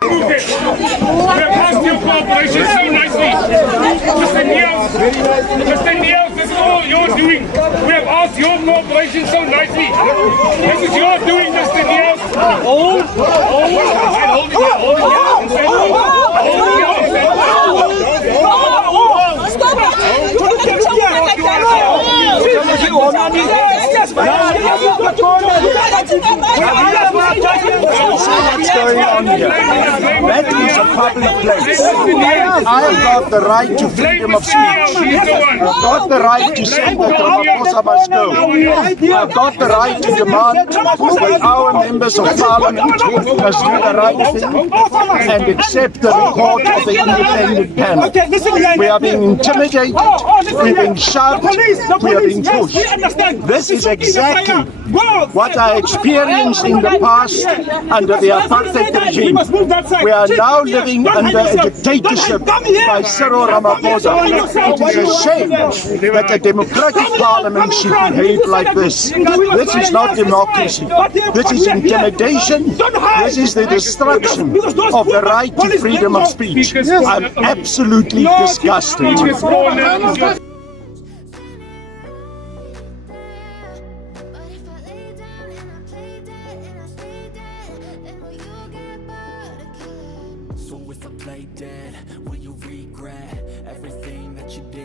have asked your cooperation so nicely. Mr. Niehaus, this is all you're doing. We have asked your cooperation so nicely. This is your doing, Mr. Niehaus. What's going on here? That is a public place. I have got the right to freedom of speech. I've got the right to say that Ramaphosa must go. I've got the right to demand that our members of parliament must do the right thing and accept the report of the independent panel. We are being intimidated, we're being shoved, we are being pushed. This is exactly what I experienced in the past under the apartheid regime. We are now living under a dictatorship by Cyril Ramaphosa. It is a shame that a democratic parliament should behave like this. This is not democracy. This is intimidation. This is the destruction of the right to freedom of speech. I'm absolutely disgusted. So if I play dead, will you regret everything that you did?